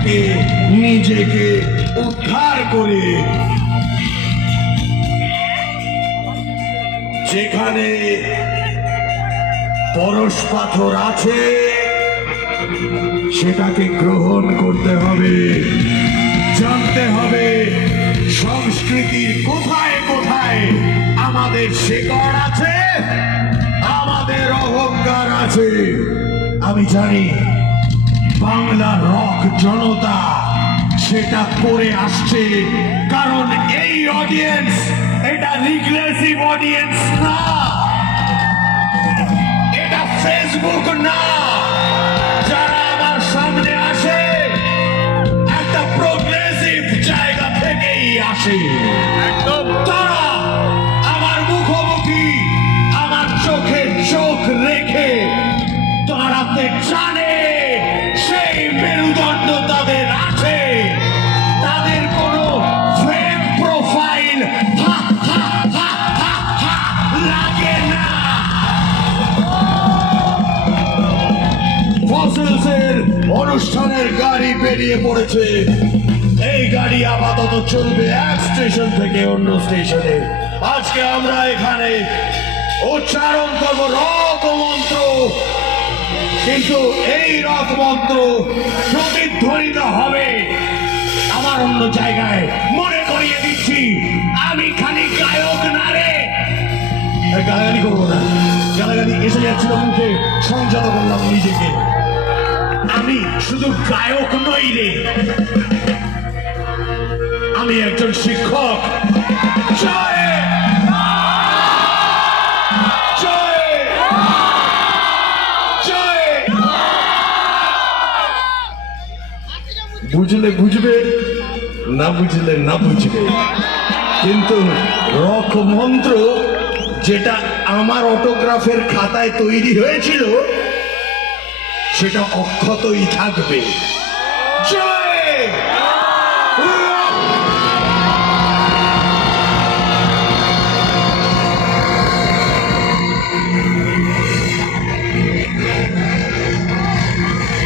থেকে নিজেকে উদ্ধার করে যেখানে পরশ পাথর আছে সেটাকে গ্রহণ করতে হবে, জানতে হবে সংস্কৃতির কোথায় কোথায় আমাদের শেকড় আছে, আমাদের অহংকার আছে। আমি জানি বাংলা রক জনতা সেটা করে আসছে, কারণ এই অডিয়েন্স এটা রিগ্রেসিভ অডিয়েন্স না, এটা ফেসবুক না। যারা আমার সামনে আসে একটা প্রোগ্রেসিভ জায়গা থেকেই আসে, একদম তারা আমার মুখোমুখি আমার চোখে চোখ রেখে দাঁড়াতে জানে, সেই মেরুদণ্ড তাদের আছে, তাদের কোনো ফেক প্রোফাইল লাগে না। ফসিলসের অনুষ্ঠানের গাড়ি বেরিয়ে পড়েছে। এই গাড়ি আপাতত চলবে এক স্টেশন থেকে অন্য স্টেশনে। আজকে আমরা এখানে উচ্চারণ করবো রক মন্ত্র, কিন্তু এই রক মন্ত্র প্রতিধ্বনিত হবে আমার অন্য জায়গায়। মনে করিয়ে দিচ্ছি, আমি খালি গায়ক না রে। গালাগালি করবো না, গালাগালি এসে যাচ্ছিল মুখে, সংযত করলাম নিজেকে। আমি শুধু গায়ক নই রে, আমি একজন শিক্ষক। জয় জয় জয়। বুঝলে বুঝবে, না বুঝলে না বুঝবে, কিন্তু রক মন্ত্র যেটা আমার অটোগ্রাফের খাতায় তৈরি হয়েছিল সেটা অক্ষতই থাকবে। জয়।